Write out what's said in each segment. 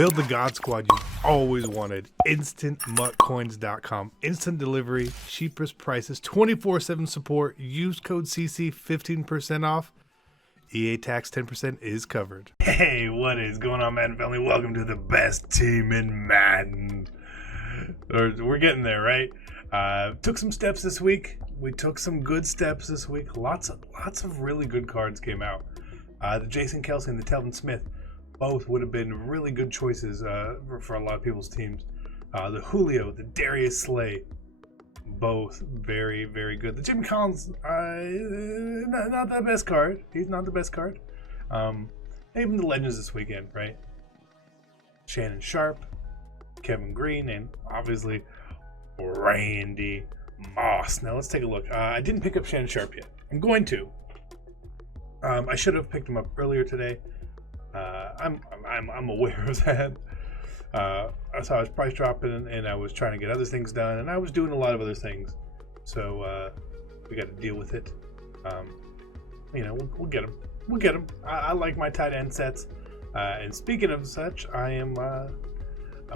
Build the God Squad you've always wanted. InstantMuttCoins.com. Instant delivery, cheapest prices, 24/7 support. Use code CC 15% off. EA tax 10% is covered. Hey, what is going on, Madden family? Welcome to the best team in Madden. We're getting there, right? Took some steps this week. We took some good steps this week. Lots of really good cards came out. The Jason Kelsey and the Telvin Smith both would have been really good choices for a lot of people's teams. The Julio, the Darius Slay, both very, very good. The Jimmy Collins, not the best card. He's not the best card. Even the Legends this weekend, right? Shannon Sharp, Kevin Green, and obviously Randy Moss. Now let's take a look. I didn't pick up Shannon Sharp yet. I'm going to. I should have picked him up earlier today. I'm aware of that. So I was price dropping and I was trying to get other things done, and I was doing a lot of other things. So we got to deal with it. We'll get him. We'll get him. I like my tight end sets. And speaking of such, I'm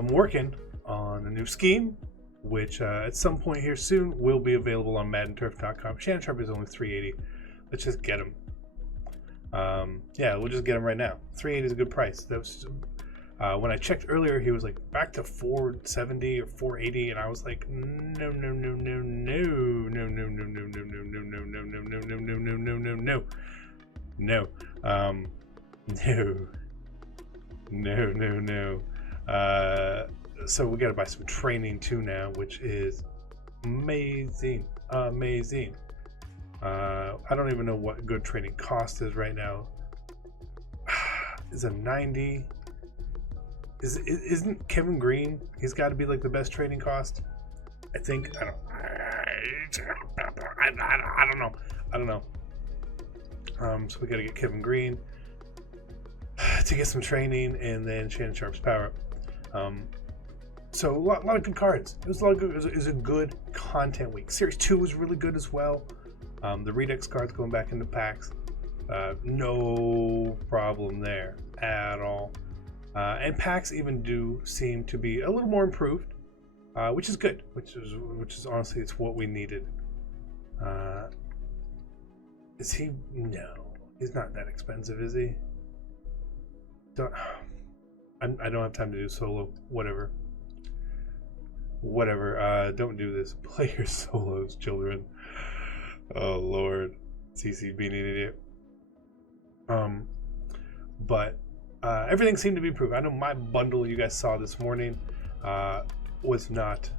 working on a new scheme, which at some point here soon will be available on MaddenTurf.com. Shannon Sharp is only $380. Let's just get him. We'll just get him right now. $380 is a good price. That was when I checked earlier, he was like back to $470 or $480, and I was like, no. So we got to buy some training too now, which is amazing. I don't even know what good training cost is right now. Is a 90? Isn't Kevin Green? He's got to be like the best trading cost. I think. I don't know. So we got to get Kevin Green to get some training, and then Shannon Sharp's power up. So a lot of good cards. It was a lot of good. It was a good content week. Series 2 was really good as well. The Redux cards going back into packs. No problem there at all. And packs even do seem to be a little more improved, which is good. Which is honestly, it's what we needed. Is he? No, he's not that expensive, is he? I don't have time to do solo. Whatever. Don't do this. Play your solos, children. Oh Lord, CC being an idiot. But everything seemed to be improved. I know my bundle you guys saw this morning was not.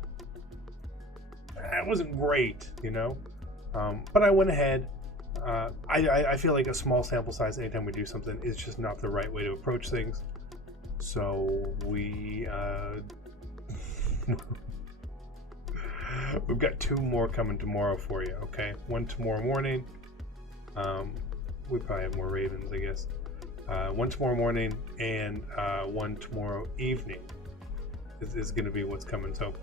It wasn't great, But I went ahead. I feel like a small sample size anytime we do something is just not the right way to approach things. So we've got 2 more coming tomorrow for you, okay? 1 tomorrow morning. We probably have more Ravens, I guess. 1 tomorrow morning and 1 tomorrow evening is going to be what's coming. So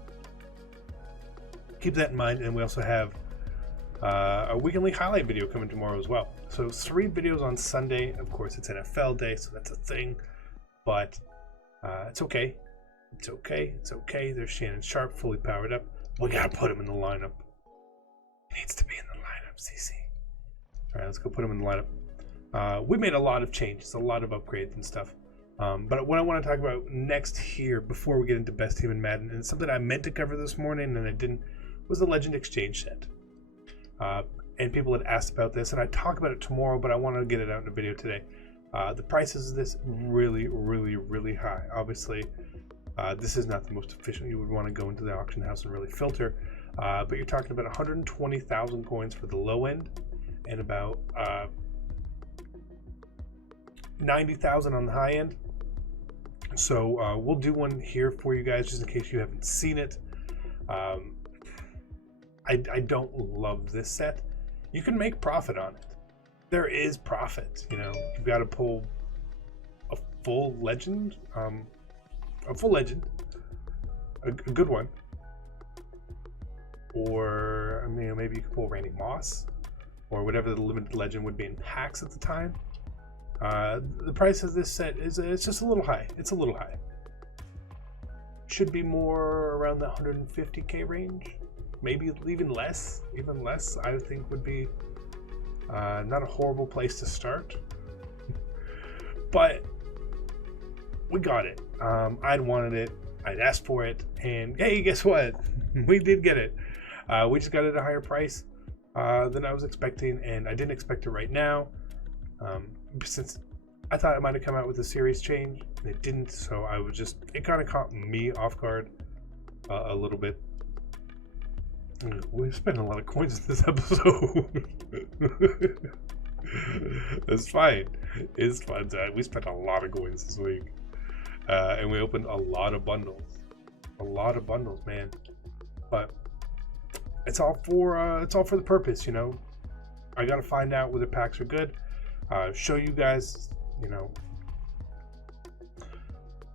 keep that in mind. And we also have a weekly highlight video coming tomorrow as well. So 3 videos on Sunday. Of course, it's NFL day, so that's a thing. But it's okay. It's okay. There's Shannon Sharp fully powered up. We got to put him in the lineup. He needs to be in the lineup, CC. All right, let's go put him in the lineup. We made a lot of changes, a lot of upgrades and stuff. But what I want to talk about next here, before we get into Best Team in Madden, and something I meant to cover this morning and I didn't, was the Legend Exchange set. And people had asked about this, and I talk about it tomorrow, but I want to get it out in a video today. The prices of this really, really, really high. Obviously, this is not the most efficient. You would want to go into the auction house and really filter. But you're talking about 120,000 coins for the low end, and about 90,000 on the high end. So we'll do one here for you guys just in case you haven't seen it. I don't love this set. You can make profit on it. There is profit. You've got to pull a full legend, a good one, or maybe you could pull Randy Moss, or whatever the limited legend would be in packs at the time. The price of this set is it's just a little high. It's a little high. should be more around the 150k range, maybe even less. I think would be not a horrible place to start. But we got it. I'd wanted it, I'd asked for it, and hey, guess what? We did get it. We just got it at a higher price than I was expecting, and I didn't expect it right now, since I thought it might have come out with a series change. It didn't, so it kind of caught me off guard a little bit. We spent a lot of coins in this episode. It's fine. It's fun. We spent a lot of coins this week, and we opened a lot of bundles. Man. But it's all for the purpose, you know. I gotta find out whether packs are good. Show you guys, you know,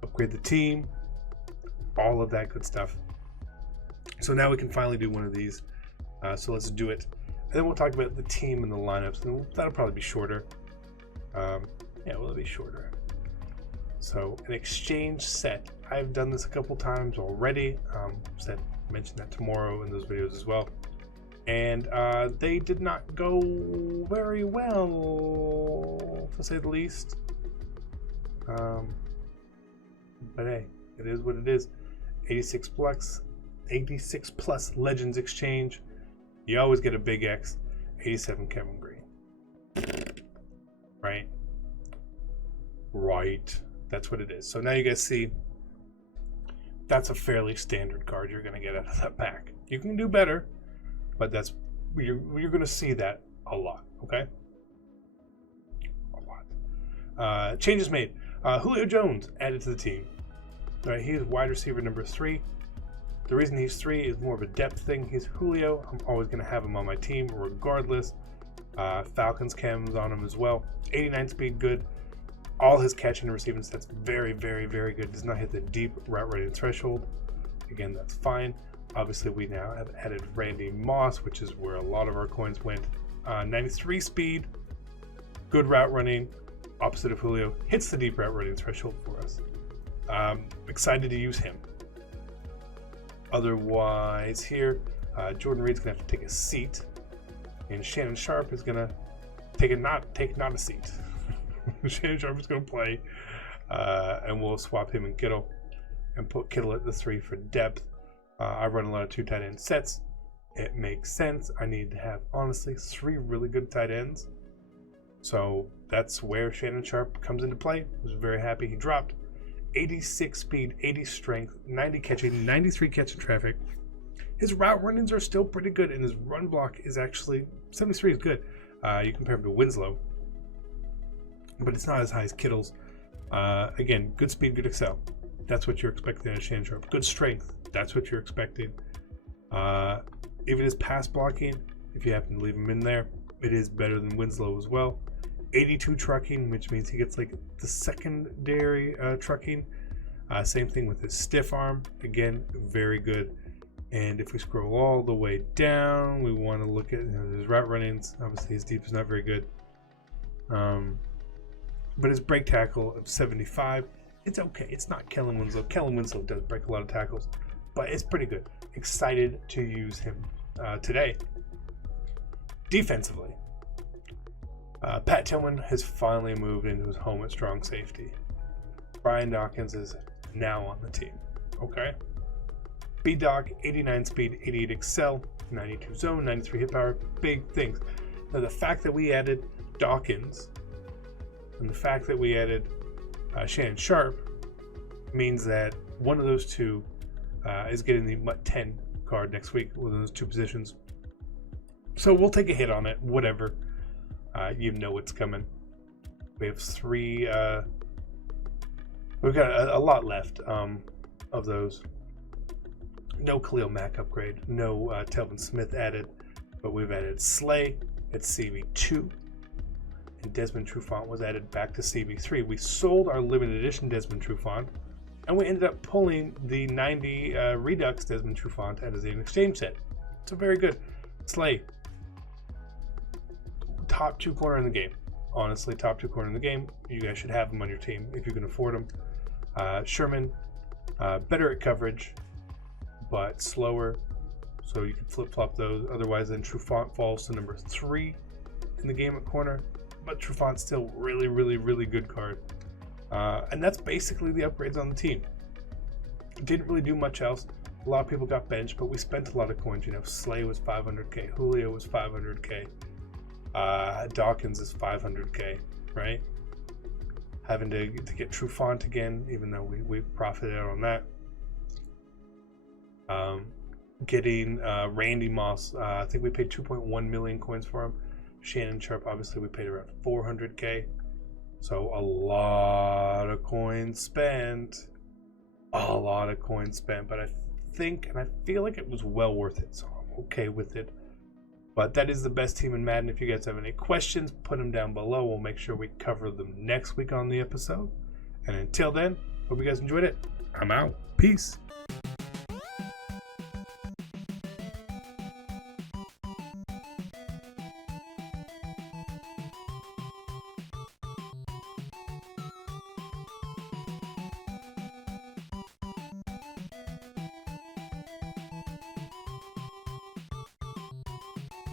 upgrade the team, all of that good stuff. So now we can finally do one of these. So let's do it. And then we'll talk about the team and the lineups. And that'll probably be shorter. It'll be shorter. So an exchange set. I've done this a couple times already. Mention that tomorrow in those videos as well. And they did not go very well, to say the least. But hey, it is what it is. 86 plus Legends exchange. You always get a big X. 87 Kevin Green. Right. That's what it is. So now you guys see that's a fairly standard card you're going to get out of that pack. You can do better, but you're going to see that a lot. Okay. A lot. Changes made. Julio Jones added to the team. He is wide receiver number 3. The reason he's 3 is more of a depth thing. He's Julio. I'm always going to have him on my team regardless. Falcons chems on him as well. 89 speed, good. All his catching and receiving stats very, very, very good. Does not hit the deep route running threshold. Again, that's fine. Obviously, we now have added Randy Moss, which is where a lot of our coins went. 93 speed, good route running, opposite of Julio. Hits the deep route running threshold for us. Excited to use him. Otherwise, here, Jordan Reed's gonna have to take a seat, and Shannon Sharp is gonna take not a seat. Shannon Sharp is gonna play, and we'll swap him and Kittle, and put Kittle at the 3 for depth. I run a lot of 2 tight end sets. It makes sense. I need to have, honestly, 3 really good tight ends. So that's where Shannon Sharp comes into play. I was very happy he dropped. 86 speed, 80 strength, 90 catching, 93 catching traffic. His route runnings are still pretty good, and his run block is actually 73 is good. You compare him to Winslow, but it's not as high as Kittle's. Again, good speed, good excel. That's what you're expecting out of Shannon Sharp. Good strength. That's what you're expecting. Even his pass blocking, if you happen to leave him in there, it is better than Winslow as well. 82 trucking, which means he gets like the secondary trucking. Same thing with his stiff arm. Again, very good. And if we scroll all the way down, we want to look at his route runnings. Obviously, his deep is not very good. But his break tackle of 75, it's okay. It's not Kellen Winslow. Kellen Winslow does break a lot of tackles, but it's pretty good. Excited to use him today. Defensively, Pat Tillman has finally moved into his home at strong safety. Brian Dawkins is now on the team. Okay. B-Doc, 89 speed, 88 excel, 92 zone, 93 hit power, big things. Now the fact that we added Dawkins and the fact that we added Shannon Sharp means that one of those two is getting the MUT 10 card next week with those 2 positions. So we'll take a hit on it, whatever. You know what's coming. We have 3. We've got a lot left of those. No Khalil Mack upgrade. No Telvin Smith added. But we've added Slay at CB2. And Desmond Trufant was added back to CB3. We sold our limited edition Desmond Trufant. And we ended up pulling the 90 Redux Desmond Trufant as an exchange set. So very good. Slay. Top 2 corner in the game. Honestly, top 2 corner in the game. You guys should have him on your team if you can afford him. Sherman, Better at coverage, but slower. So you can flip-flop those. Otherwise, then Trufant falls to number 3 in the game at corner. But Trufant's still really, really, really good card. And that's basically the upgrades on the team. Didn't really do much else. A lot of people got benched, but we spent a lot of coins. You know, Slay was 500k, Julio was 500k, Dawkins is 500k, right? Having to get Trufant again, even though we profited on that. Getting Randy Moss, I think we paid 2.1 million coins for him. Shannon Sharp, obviously we paid around 400k. So a lot of coins spent. A lot of coins spent, but I think and I feel like it was well worth it, so I'm okay with it. But that is the best team in Madden. If you guys have any questions, put them down below. We'll make sure we cover them next week on the episode. And until then, hope you guys enjoyed it. I'm out. Peace.